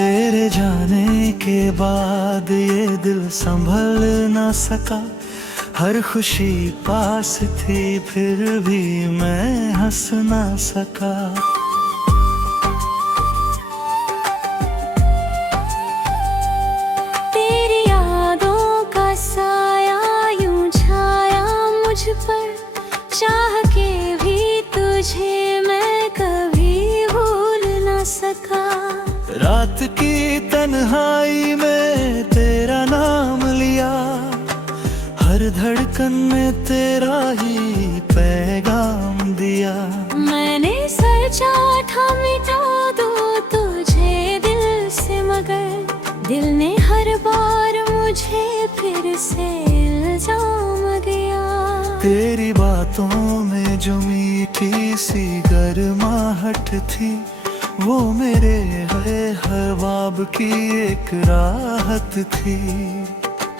तेरे जाने के बाद ये दिल संभल ना सका। हर खुशी पास थी फिर भी मैं हंस ना सका। तेरी यादों का साया यूं छाया मुझ पर, चाह के भी तुझे मैं कभी भूल ना सका। रात की तन्हाई में तेरा नाम लिया, हर धड़कन में तेरा ही पैगाम दिया। मैंने सोचा था मिटा दूं तुझे दिल से, मगर दिल ने हर बार मुझे फिर से इल्जाम दिया। तेरी बातों में जो मीठी सी गर्माहट थी, वो मेरे हर ख्वाब की एक राहत थी।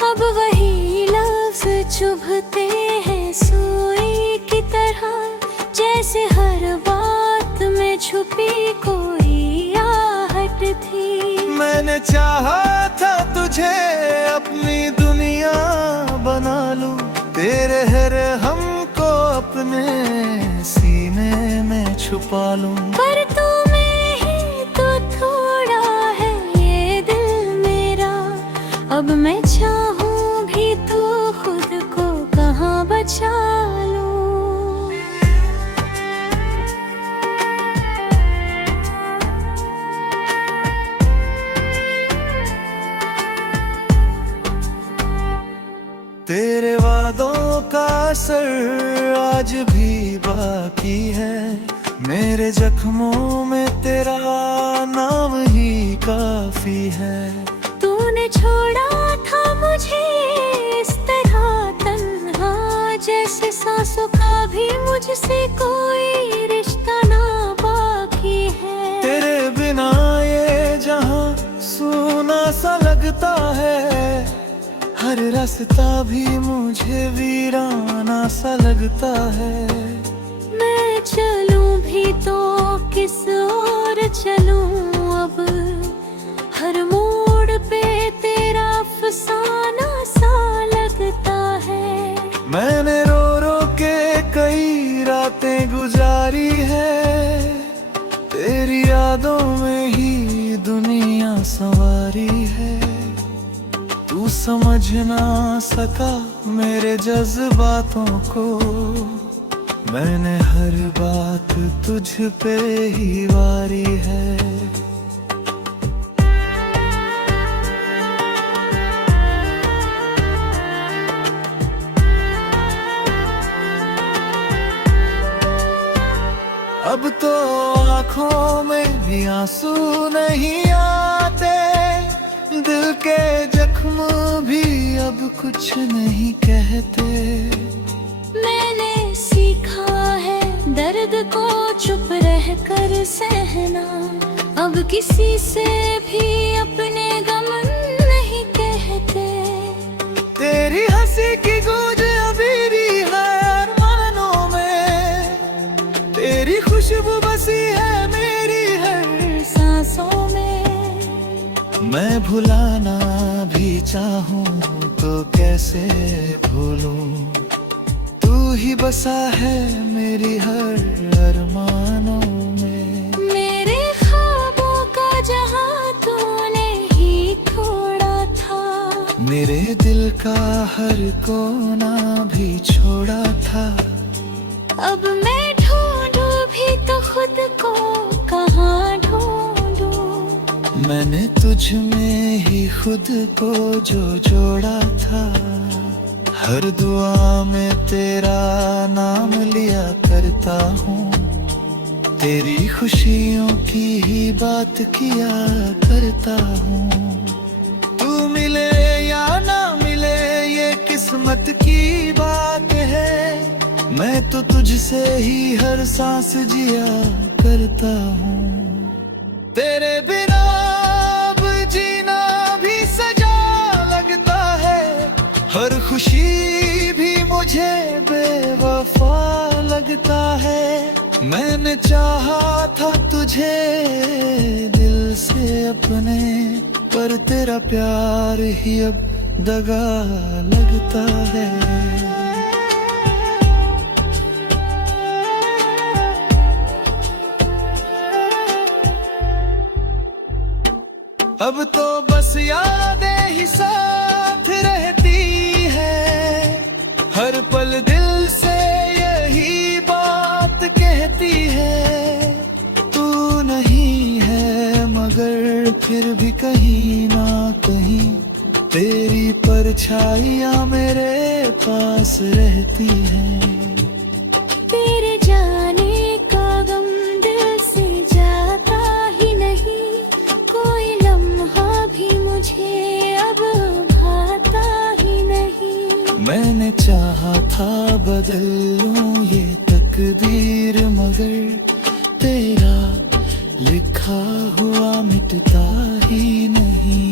अब वही लफ्ज़ चुभते हैं सुई की तरह, जैसे हर बात में छुपी कोई आहट थी। मैंने चाहा था तुझे अपनी दुनिया बना लूं, तेरे हर हमको अपने सीने में छुपा लूं। पर तू में ही तो थोड़ा है ये दिल मेरा, अब मैं चाहूं भी तो खुद को कहाँ बचा लूं। तेरे वादों का असर आज भी बाकी है, मेरे जख्मों में तेरा नाम ही काफी है। तूने छोड़ा था मुझे इस तरह तन्हा, जैसे सांसों का भी मुझसे कोई रिश्ता ना बाकी है। तेरे बिना ये जहां सूना सा लगता है, हर रास्ता भी मुझे वीराना सा लगता है। मैं चलूं भी तो किस ओर चलूं अब, हर मोड़ पे तेरा अफसाना सा लगता है। मैंने रो रो के कई रातें गुजारी है, तेरी यादों में ही दुनिया संवारी है। तू समझ ना सका मेरे जज्बातों को, मैंने हर बात तुझ पे ही वारी है। अब तो आँखों में भी आंसू नहीं आते, दिल के जख्म भी अब कुछ नहीं कहते। मैंने सीखा है दर्द को चुप रह कर सहना, अब किसी से भी अपने गम नहीं कहते। तेरी हंसी की गूंज अभी भी है अरमानों में, तेरी खुशबू बसी है मेरी हर सांसों में। मैं भुलाना भी चाहूं तो कैसे भूलूं, तू ही बसा है मेरी हर अरमानों में। मेरे ख्वाबों का जहां तूने ही खोड़ा था, मेरे दिल का हर कोना भी छोड़ा था। अब मैं ढूंढूं भी तो खुद को कहाँ ढूंढूं। मैंने तुझ में ही खुद को जो जोड़ा था, हर दुआ में तेरा नाम लिया करता हूँ, तेरी खुशियों की ही बात किया करता हूँ। तू मिले या ना मिले ये किस्मत की बात है, मैं तो तुझसे ही हर सांस जिया करता हूँ। तेरे बिना अब जीना भी सजा लगता है, हर खुशी भी मुझे बेवफा लगता है। मैंने चाहा था तुझे दिल से अपने, पर तेरा प्यार ही अब दगा लगता है। अब तो बस यादें ही साथ रहती है, हर पल दिल से यही बात कहती है। तू नहीं है मगर फिर भी कहीं ना कहीं तेरी परछाइयाँ मेरे पास रहती हैं। तेरे जाने का गम दिल से जाता ही नहीं, कोई लम्हा भी मुझे अब भाता ही नहीं। मैंने चाहा था बदल लूं ये तकदीर, मगर तेरा लिखा हुआ मिटता ही नहीं।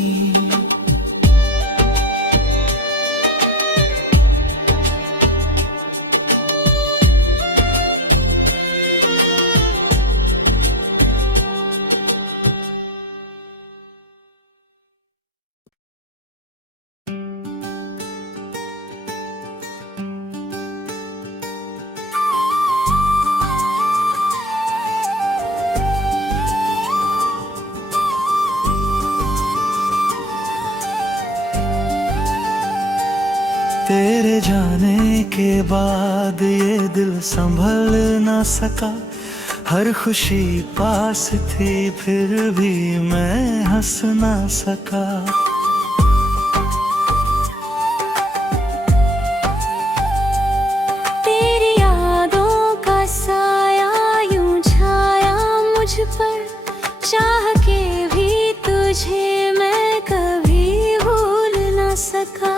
तेरे जाने के बाद ये दिल संभल ना सका, हर खुशी पास थी फिर भी मैं हंस ना सका। तेरी यादों का साया यूं छाया मुझ पर, चाह के भी तुझे मैं कभी भूल ना सका।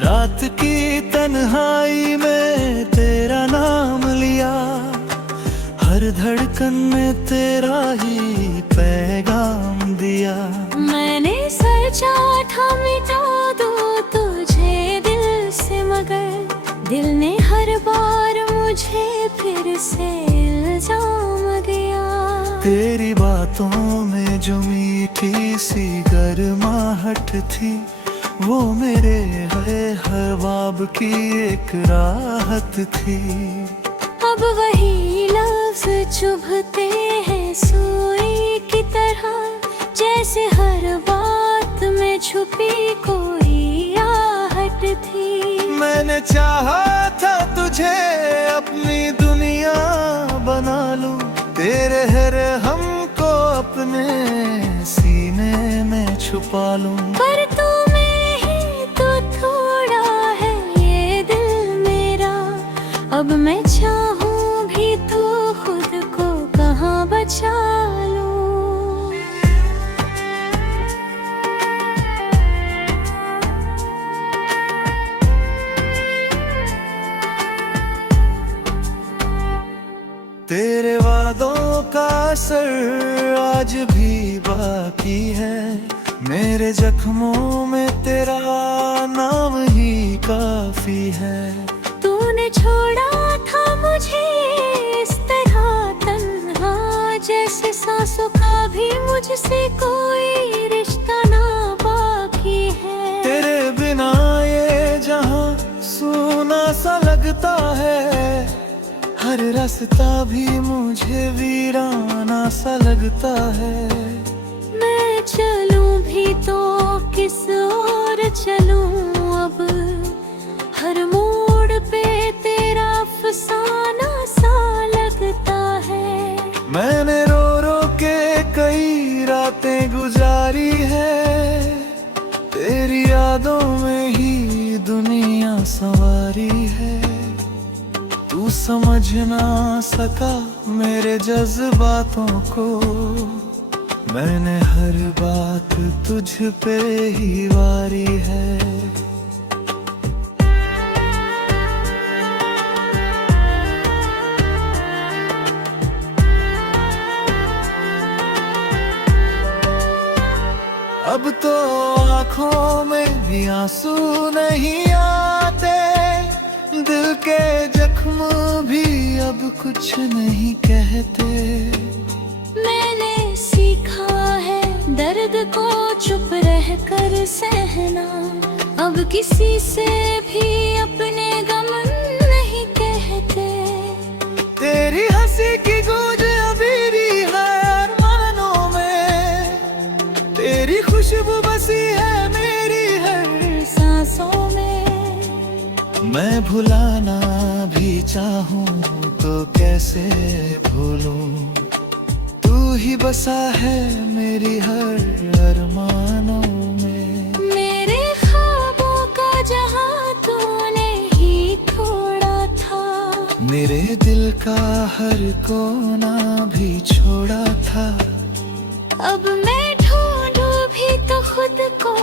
रात की तन्हाई में तेरा नाम लिया, हर धड़कन में तेरा ही पैगाम दिया। मैंने सोचा था मिटा दूं तुझे दिल से, मगर दिल ने हर बार मुझे फिर से इल्जाम दिया। तेरी बातों में जो मीठी सी गर्माहट थी, वो मेरे हर ख्वाब की एक राहत थी। अब वही लफ्ज़ चुभते हैं सुई की तरह, जैसे हर बात में छुपी कोई आहट थी। मैंने चाहा था तुझे अपनी दुनिया बना लूं, तेरे हर हम को अपने सीने में छुपा लूं। पर तू में ही तो थोड़ा है ये दिल मेरा, अब मैं चाहूं भी तो खुद को कहाँ बचा लूं। तेरे वादों का असर आज भी बाकी है, मेरे जख्मों में तेरा नाम ही काफी है। तूने छोड़ा था मुझे इस तरह तन्हा, जैसे सांसों का भी मुझसे कोई रिश्ता ना बाकी है। तेरे बिना ये जहां सूना सा लगता है, हर रास्ता भी मुझे वीराना सा लगता है। मैं चलूं भी तो किस ओर चलूं अब, हर मोड़ पे तेरा अफसाना सा लगता है। मैंने रो रो के कई रातें गुजारी है, तेरी यादों में ही दुनिया संवारी है। तू समझ ना सका मेरे जज्बातों को, मैंने हर बात तुझ पे ही वारी है। अब तो आँखों में भी आंसू नहीं आते, दिल के जख्म भी अब कुछ नहीं कहते। मैंने सीखा है दर्द को चुप रह कर सहना, अब किसी से भी अपने गम नहीं कहते। तेरी हंसी की गूंज अभी भी है अरमानों में, तेरी खुशबू बसी है मेरी हर सांसों में। मैं भुलाना भी चाहूं तो कैसे भूलूं, तू ही बसा है मेरी हर अरमानों में। मेरे ख्वाबों का जहां तूने ही तोड़ा था, मेरे दिल का हर कोना भी छोड़ा था। अब मैं ढूंढूं भी तो खुद को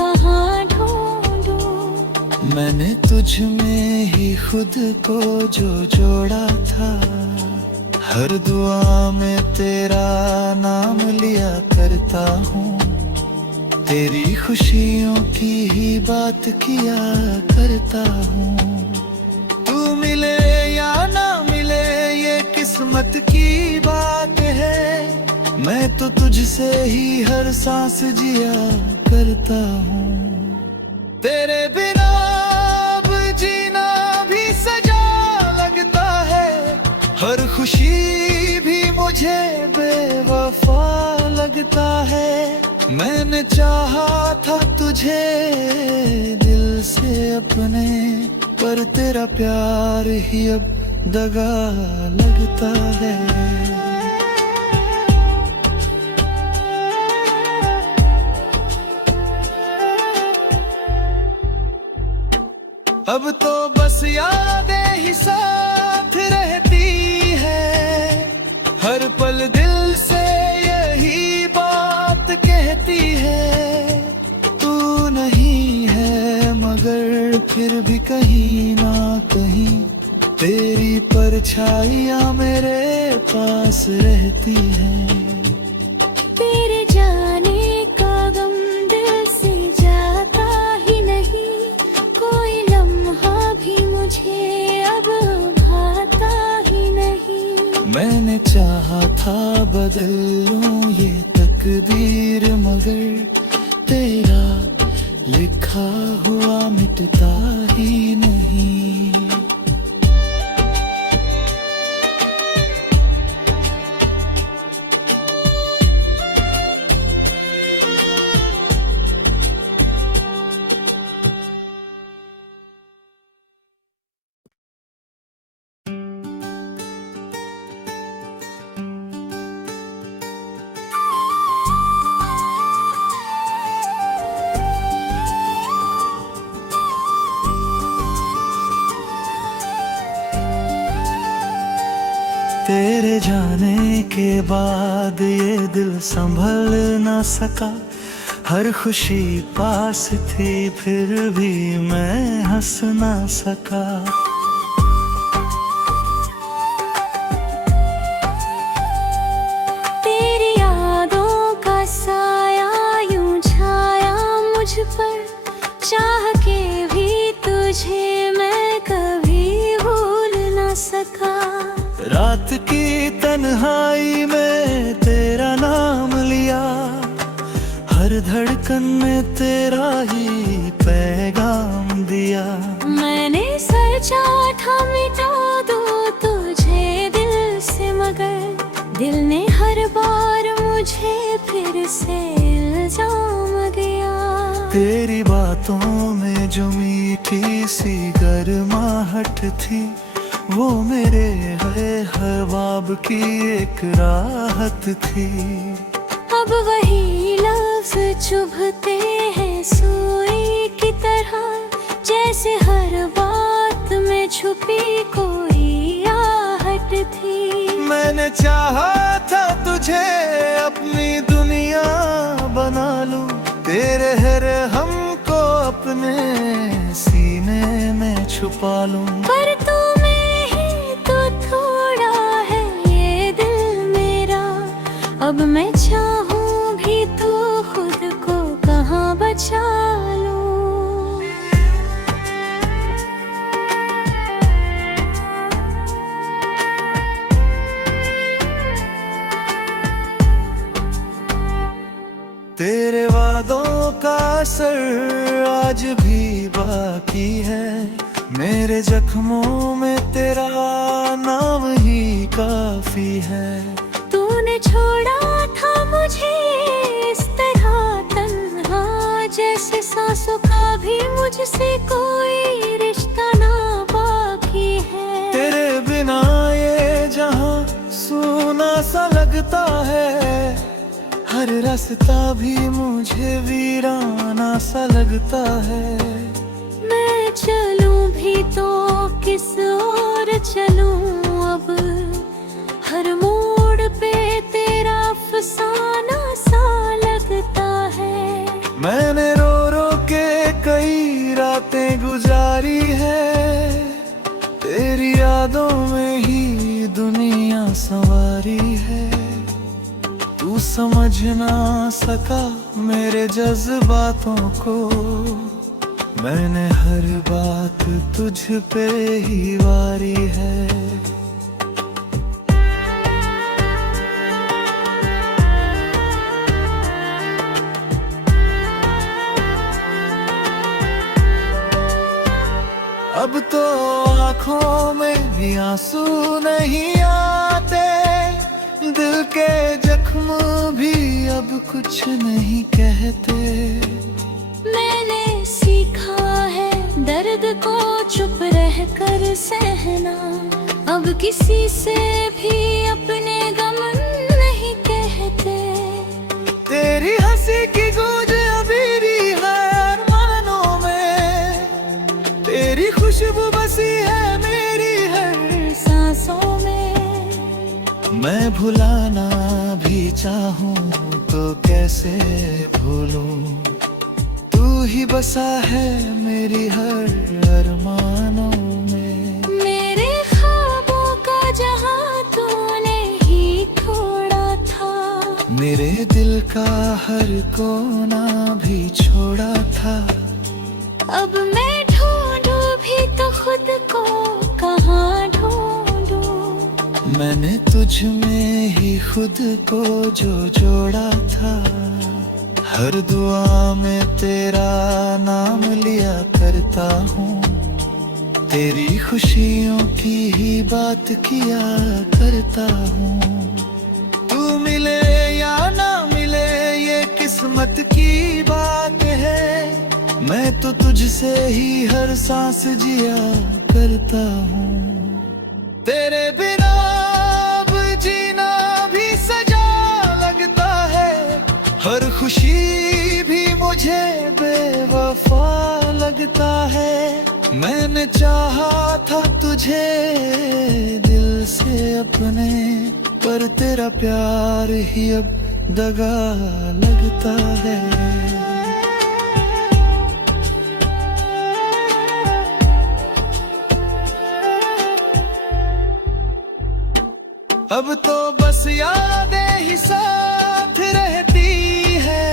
कहाँ ढूंढूं। मैंने तुझ में ही खुद को जो जोड़ा था, हर दुआ में तेरा नाम लिया करता हूँ, तेरी खुशियों की ही बात किया करता हूँ। तू मिले या ना मिले ये किस्मत की बात है, मैं तो तुझसे ही हर सांस जिया करता हूँ। तेरे बिना अब जीना भी सजा लगता है, हर खुशी भी मुझे बेवफा लगता है। मैंने चाहा था तुझे दिल से अपने, पर तेरा प्यार ही अब दगा लगता है। अब तो बस यादें ही साथ रहती है, हर पल दिल से यही बात कहती है। तू नहीं है मगर फिर भी कहीं ना कहीं तेरी परछाइयाँ मेरे पास रहती हैं। तेरे जाने का गम दिल से जाता ही नहीं, कोई लम्हा भी मुझे अब भाता ही नहीं। मैंने चाहा था बदल लूं ये तकदीर, मगर तेरा लिखा हुआ मिटता ही नहीं। तेरे जाने के बाद ये दिल संभल ना सका, हर खुशी पास थी फिर भी मैं हंस ना सका। तेरी यादों का साया यूं छाया मुझ पर, चाह के भी तुझे मैं कभी भूल ना सका। रात की तन्हाई में तेरा नाम लिया, हर धड़कन में तेरा ही पैगाम दिया। मैंने सोचा था मिटा दूं तुझे दिल से, मगर दिल ने हर बार मुझे फिर से इल्जाम दिया। तेरी बातों में जो मीठी सी गर्माहट थी, वो मेरे हर ख्वाब की एक राहत थी। अब वही लफ्ज़ चुभते हैं सुई की तरह, जैसे हर बात में छुपी कोई आहट थी। मैंने चाहा था तुझे अपनी दुनिया बना लूं, तेरे हर हमको अपने सीने में छुपा लूं। पर तू में ही तो थोड़ा है ये दिल मेरा, अब मैं चाहूं भी तो खुद को कहाँ बचा लूं। तेरे वादों का असर आज भी बाकी है, मेरे जख्मों में तेरा नाम ही काफी है। तूने छोड़ा था मुझे इस तरह तन्हा, जैसे सांसों का भी मुझसे कोई रिश्ता ना बाकी है। तेरे बिना ये जहां सूना सा लगता है, हर रास्ता भी मुझे वीराना सा लगता है। मैं चलूं भी तो किस ओर चलूं अब, हर मोड़ पे तेरा अफसाना सा लगता है। मैंने रो रो के कई रातें गुजारी है, तेरी यादों में ही दुनिया संवारी है। तू समझ ना सका मेरे जज्बातों को, मैंने हर बात तुझ पे ही वारी है। अब तो आँखों में भी आंसू नहीं आते, दिल के जख्म भी अब कुछ नहीं कहते। मैंने सीखा है दर्द को चुप रह कर सहना, अब किसी से भी अपने गम नहीं कहते। तेरी हंसी की गूंज अभी भी है अरमानों में, तेरी खुशबू बसी है मेरी हर सांसों में। मैं भुलाना भी चाहूं तो कैसे भूलूं, तू ही बसा है मेरी हर अरमानों में। मेरे ख्वाबों का जहां तूने ही छोड़ा था, मेरे दिल का हर कोना भी छोड़ा था। अब मैं ढूंढूं भी तो खुद को कहाँ ढूंढूं। मैंने तुझ में ही खुद को जो जोड़ा था, हर दुआ में तेरा नाम लिया करता हूँ, तेरी खुशियों की ही बात किया करता हूँ। तू मिले या ना मिले ये किस्मत की बात है, मैं तो तुझसे ही हर सांस जिया करता हूँ। तेरे बिना अब जीना भी सजा लगता है, हर खुशी भी मुझे बेवफा लगता है। मैंने चाहा था तुझे दिल से अपने, पर तेरा प्यार ही अब दगा लगता है। अब तो बस यादें ही साथ रहती है,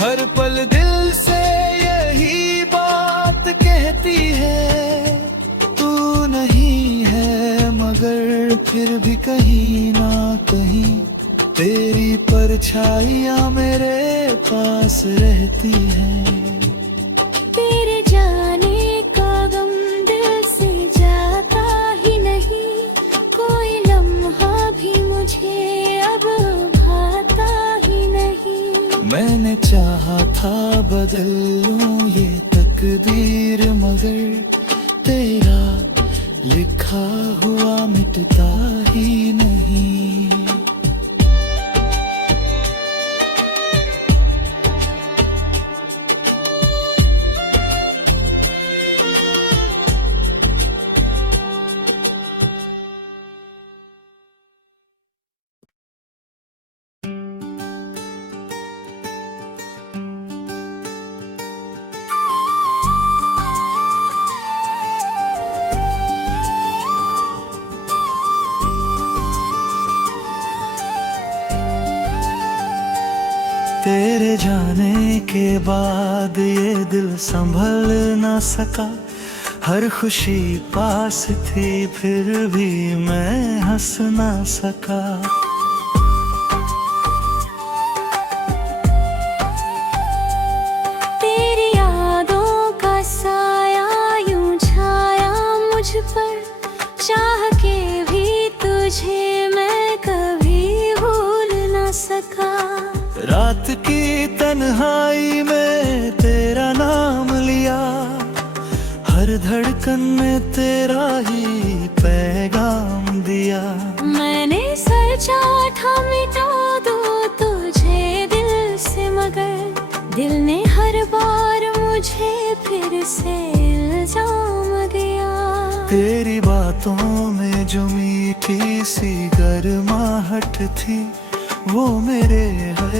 हर पल दिल से यही बात कहती है। तू नहीं है मगर फिर भी कहीं ना कहीं, तेरी परछाइयाँ मेरे पास रहती हैं। तेरे जाने का गम दिल से जाता ही नहीं, कोई लम्हा भी मुझे अब भाता ही नहीं। मैंने चाहा था बदल लूं ये तकदीर, मगर तेरा लिखा हुआ मिटता ही नहीं। तेरे जाने के बाद ये दिल संभल ना सका, हर खुशी पास थी फिर भी मैं हंस ना सका। रात की तन्हाई में तेरा नाम लिया, हर धड़कन में तेरा ही पैगाम दिया। मैंने सोचा था मिटा दूं तुझे दिल से, मगर दिल ने हर बार मुझे फिर से इल्जाम दिया। तेरी बातों में जो मीठी सी गर्माहट थी, वो मेरे हर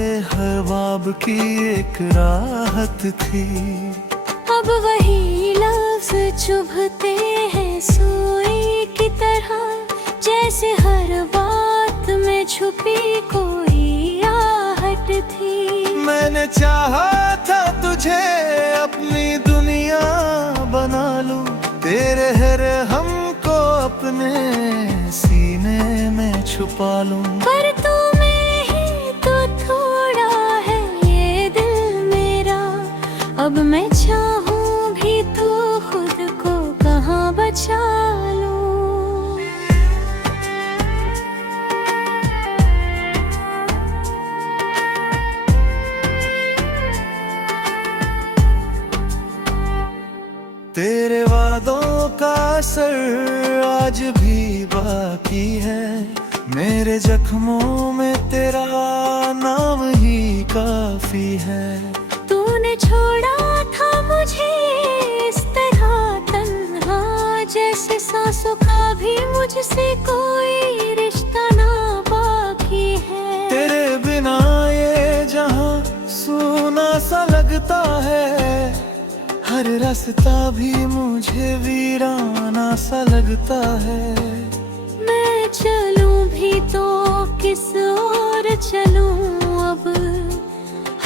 ख्वाब की एक राहत थी। अब वही लफ्ज़ चुभते हैं सुई की तरह, जैसे हर बात में छुपी कोई आहट थी। मैंने चाहा था तुझे अपनी दुनिया बना लूं, तेरे हर हमको अपने सीने में छुपा लूं। पर तू में ही तो थोड़ा है ये दिल मेरा, अब मैं चाहूं भी तो खुद को कहाँ बचा लूं। तेरे वादों का असर आज भी बाकी है, मेरे जख्मों में तेरा नाम ही काफी है। तूने छोड़ा था मुझे इस तरह तन्हा, जैसे सांसों का भी मुझसे कोई रिश्ता ना बाकी है। तेरे बिना ये जहां सूना सा लगता है, हर रास्ता भी मुझे वीराना सा लगता है। मैं चलूं भी तो किस ओर चलूं अब,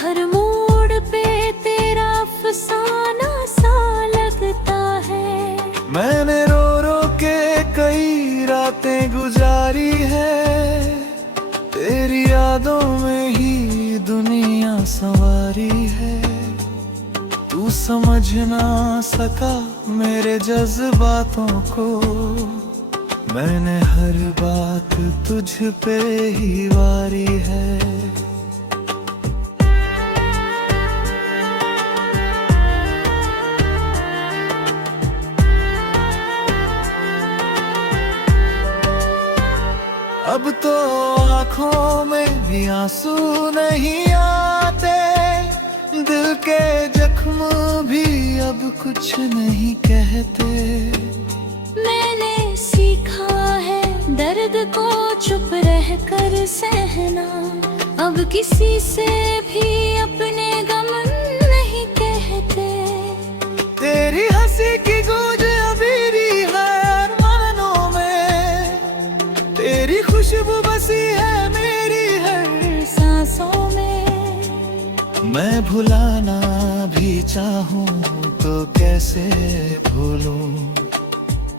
हर मोड़ पे तेरा अफसाना सा लगता है। मैंने रो रो के कई रातें गुजारी है, तेरी यादों में ही दुनिया संवारी है। तू समझ ना सका मेरे जज्बातों को, मैंने हर बात तुझ पे ही वारी है। अब तो आँखों में भी आंसू नहीं आते, दिल के जख्म भी अब कुछ नहीं कहते। मैंने सीखा है दर्द को चुप रह कर सहना, अब किसी से भी अपने गम नहीं कहते। तेरी हंसी की गूंज अभी भी है अरमानों में, तेरी खुशबू बसी है मेरी हर सांसों में। मैं भुलाना भी चाहूं तो कैसे भूलूं,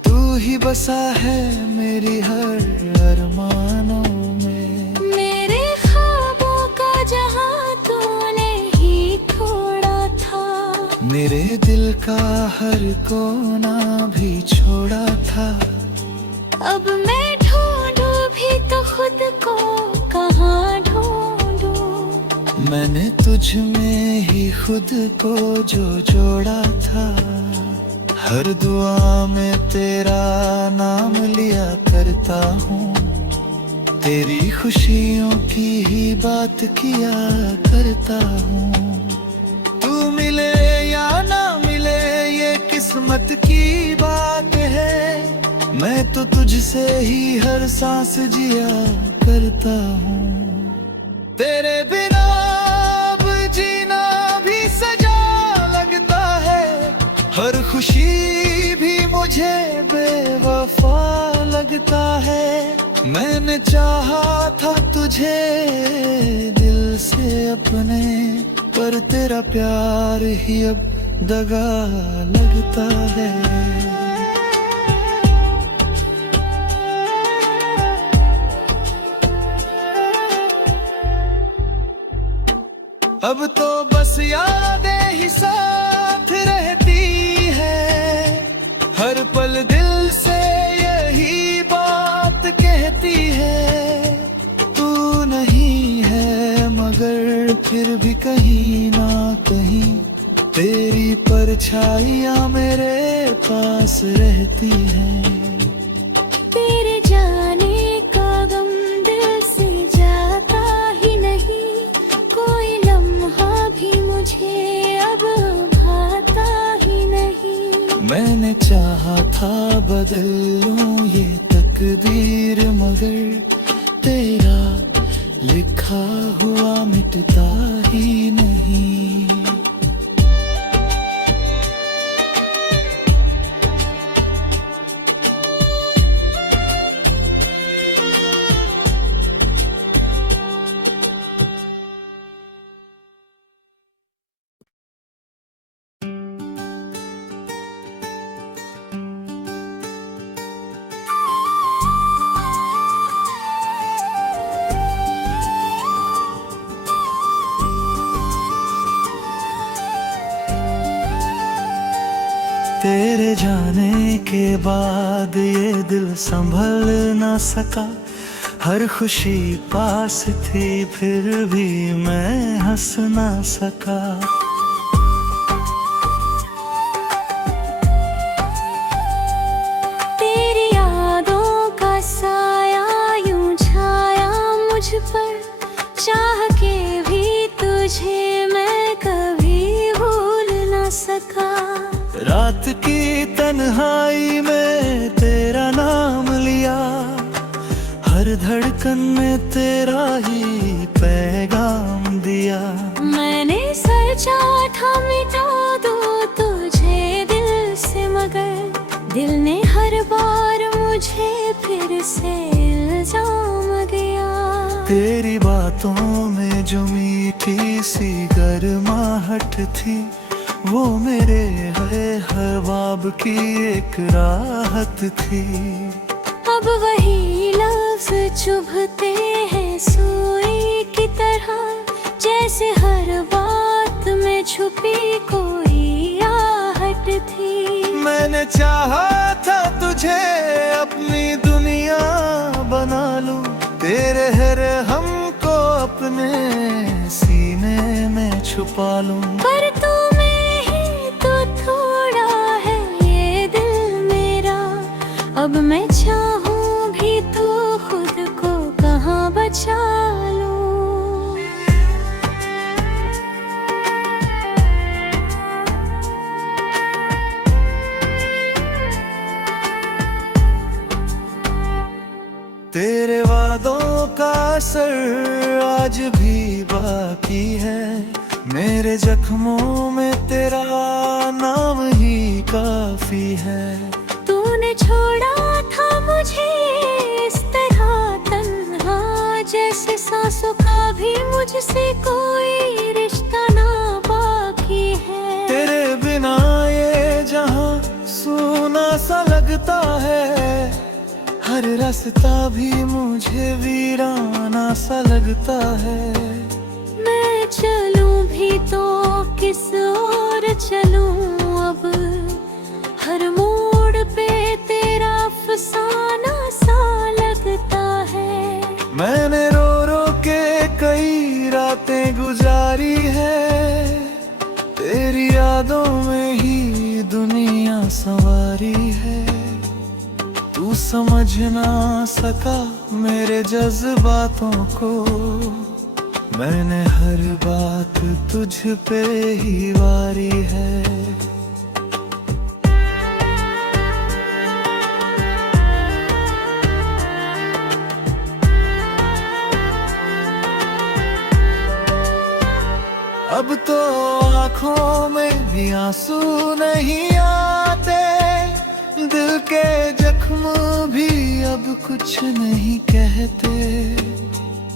तू ही बसा है मेरी हर अरमानों में। मेरे ख्वाबों का जहां तूने ही छोड़ा था, मेरे दिल का हर कोना भी छोड़ा था। अब मैं ढूंढूं भी तो खुद को कहाँ ढूंढूं, मैंने तुझ में ही खुद को जो जोड़ा था। हर दुआ में तेरा नाम लिया करता हूँ, तेरी खुशियों की ही बात किया करता हूँ। तू मिले या ना मिले ये किस्मत की बात है, मैं तो तुझसे ही हर सांस जिया करता हूँ। तेरे बिना अब जीना भी सजा लगता है, हर खुशी भी मुझे बेवफा लगता है। मैंने चाहा था तुझे दिल से अपने, पर तेरा प्यार ही अब दगा लगता है। अब तो बस यादें ही साथ रहती है, हर पल दिल से यही बात कहती है। तू नहीं है मगर फिर भी कहीं ना कहीं तेरी परछाइयाँ मेरे पास रहती हैं। तेरे जाने का गम दिल से जाता ही नहीं, कोई लम्हा भी मुझे अब भाता ही नहीं। मैंने चाहा था बदल लूं ये तकदीर, मगर तेरा लिखा हुआ मिटता ही नहीं। तेरे जाने के बाद ये दिल संभल ना सका, हर खुशी पास थी फिर भी मैं हंस ना सका। तेरी यादों का साया यूं छाया मुझ पर, चाह के भी तुझे मैं कभी भूल ना सका। रात की तन्हाई में तेरा नाम लिया, हर धड़कन में तेरा ही पैगाम दिया। मैंने सोचा था मिटा दूं तुझे दिल से, मगर दिल ने हर बार मुझे फिर से इल्जाम दिया। तेरी बातों में जो मीठी सी गर्माहट थी, वो मेरे हर ख्वाब की एक राहत थी। अब वही लफ्ज़ चुभते हैं सुई की तरह, जैसे हर बात में छुपी कोई आहट थी। मैंने चाहा था तुझे अपनी दुनिया बना लूं, तेरे हर हमको अपने सीने में छुपा लूं। पर तुम्हें ही तो थोड़ा है ये दिल मेरा, अब मैं चाहूं भी तो खुद को कहाँ बचा लूं। तेरे वादों का असर आज भी बाकी है, मेरे जख्मों में तेरा नाम ही काफी है। तूने छोड़ा था मुझे इस तरह तन्हा, जैसे सांसों का भी मुझसे कोई रिश्ता ना बाकी है। तेरे बिना ये जहां सूना सा लगता है, हर रास्ता भी मुझे वीराना सा लगता है। मैं चलूं भी तो किस ओर चलूं अब, हर मोड़ पे तेरा अफसाना सा लगता है। मैंने रो रो के कई रातें गुजारी है, तेरी यादों में ही दुनिया संवारी है। तू समझ ना सका मेरे जज्बातों को, मैंने हर बात तुझ पे ही वारी है। अब तो आँखों में भी आंसू नहीं आते, दिल के जख्म भी अब कुछ नहीं कहते।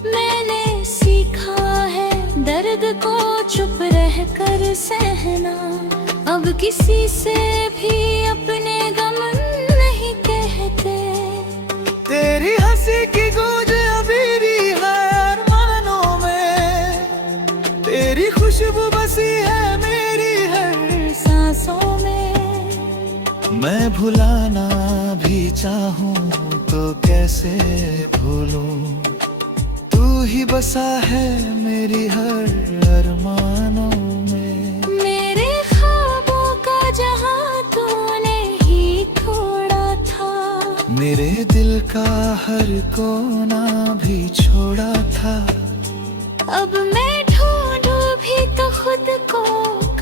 मैंने सीखा है दर्द को चुप रह कर सहना, अब किसी से भी अपने गम नहीं कहते। तेरी हंसी की गूंज अभी भी है अरमानों में, तेरी खुशबू बसी है मेरी हर सांसों में। मैं भुलाना भी चाहूं तो कैसे भूलूं, तू ही ही बसा है मेरी हर अरमानों में। मेरे ख्वाबों का जहां तूने ही तोड़ा था, मेरे दिल का हर कोना भी छोड़ा था। अब मैं ढूंढूं भी तो खुद को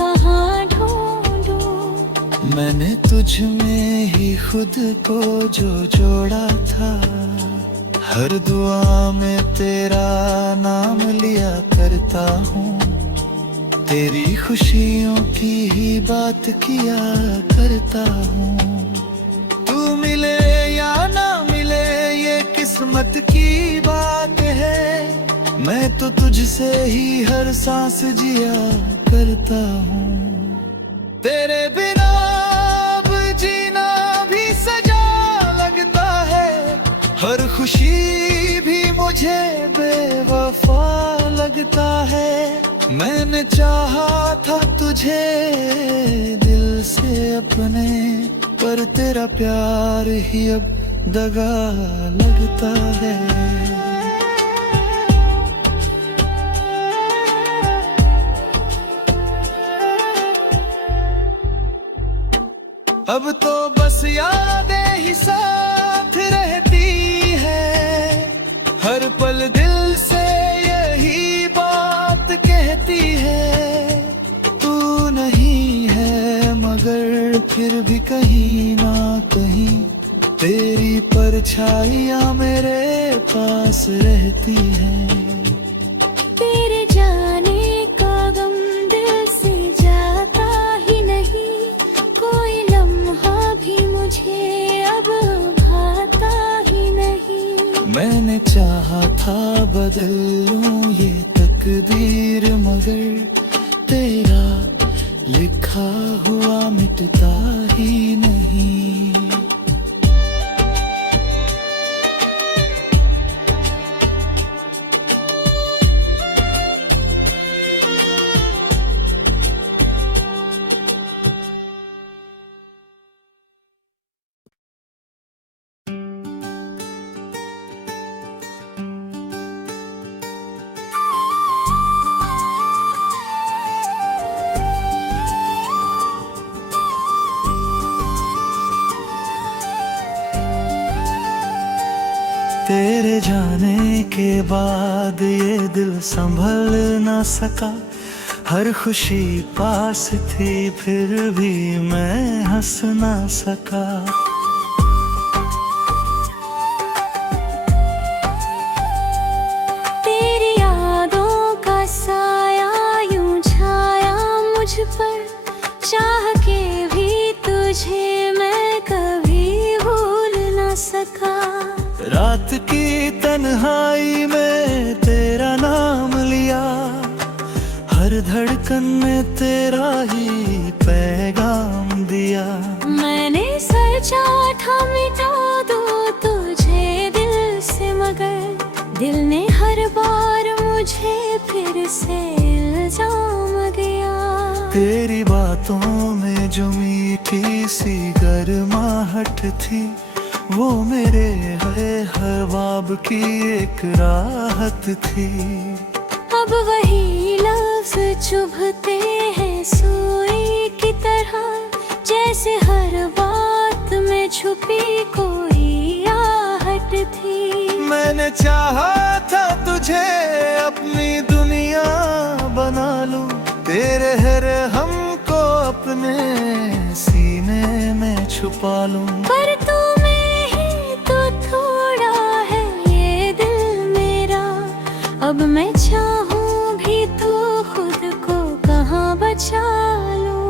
कहाँ ढूंढूं। मैंने तुझ में ही खुद को जो जोड़ा था। हर दुआ में तेरा नाम लिया करता हूँ, तेरी खुशियों की ही बात किया करता हूँ। तू मिले या ना मिले ये किस्मत की बात है, मैं तो तुझसे ही हर सांस जिया करता हूँ। तेरे बिना अब जीना भी सजा लगता है, हर खुशी भी मुझे बेवफा लगता है। मैंने चाहा था तुझे दिल से अपने, पर तेरा प्यार ही अब दगा लगता है। अब तो बस यादें ही साथ रहती है, हर पल दिल से यही बात कहती है। तू नहीं है मगर फिर भी कहीं ना कहीं तेरी परछाइयाँ मेरे पास रहती है। तेरे जाने का गम दिल से जाता ही नहीं, कोई लम्हा भी मुझे अब भाता ही नहीं। मैंने चाहा था बदल लूं ये तकदीर, मगर तेरा लिखा हुआ मिटता ही नहीं। तेरे जाने के बाद ये दिल संभल ना सका। हर खुशी पास थी फिर भी मैं हंस ना सका। तेरी यादों का साया यूं छाया मुझ पर, चाह के भी तुझे मैं कभी भूल ना सका। रात की तन्हाई में तेरा नाम लिया, हर धड़कन में तेरा ही पैगाम दिया। मैंने सोचा था मिटा दूं तुझे दिल से, मगर दिल ने हर बार मुझे फिर से इल्जाम दिया। तेरी बातों में जो मीठी सी गर्माहट थी, वो मेरे हर ख्वाब की एक राहत थी। अब वही लफ्ज़ चुभते हैं सुई की तरह, जैसे हर बात में छुपी कोई आहट थी। मैंने चाहा था तुझे अपनी दुनिया बना लूं, तेरे हर हमको अपने सीने में छुपा लूं। पर तुम्हें ही तो थोड़ा है ये दिल मेरा, अब मैं चाहूं भी तो खुद को कहाँ बचा लूं।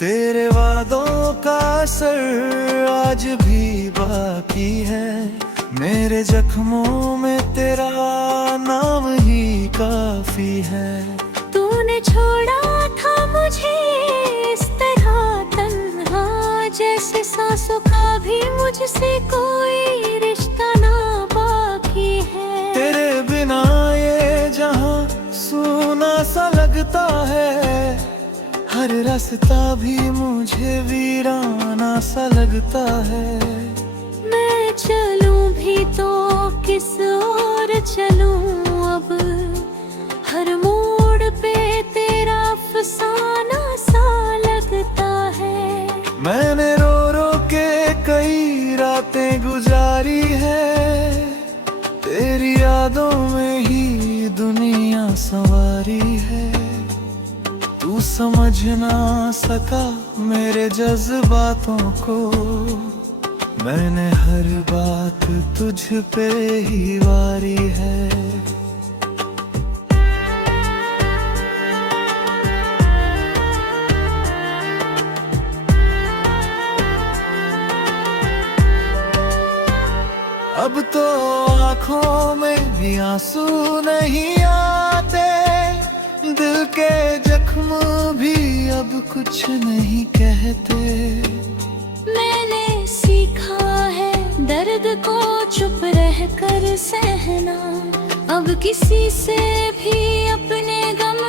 तेरे वादों का असर आज भी बाकी है, मेरे जख्मों में तेरा नाम ही काफी है। तूने छोड़ा था मुझे इस तरह तन्हा, जैसे सांसों का भी मुझसे कोई रिश्ता ना बाकी है। तेरे बिना ये जहां सूना सा लगता है, हर रास्ता भी मुझे वीराना सा लगता है। मैं चलूं भी तो किस ओर चलूं अब, हर मोड़ पे तेरा अफसाना सा लगता है। मैंने रो रो के कई रातें गुजारी है, तेरी यादों में ही दुनिया संवारी है। तू समझ ना सका मेरे जज्बातों को, मैंने हर बात तुझ पे ही वारी है। अब तो आँखों में भी आंसू नहीं आते, दिल के जख्म भी अब कुछ नहीं कहते। मैंने सीखा है दर्द को चुप रह कर सहना, अब किसी से भी अपने गम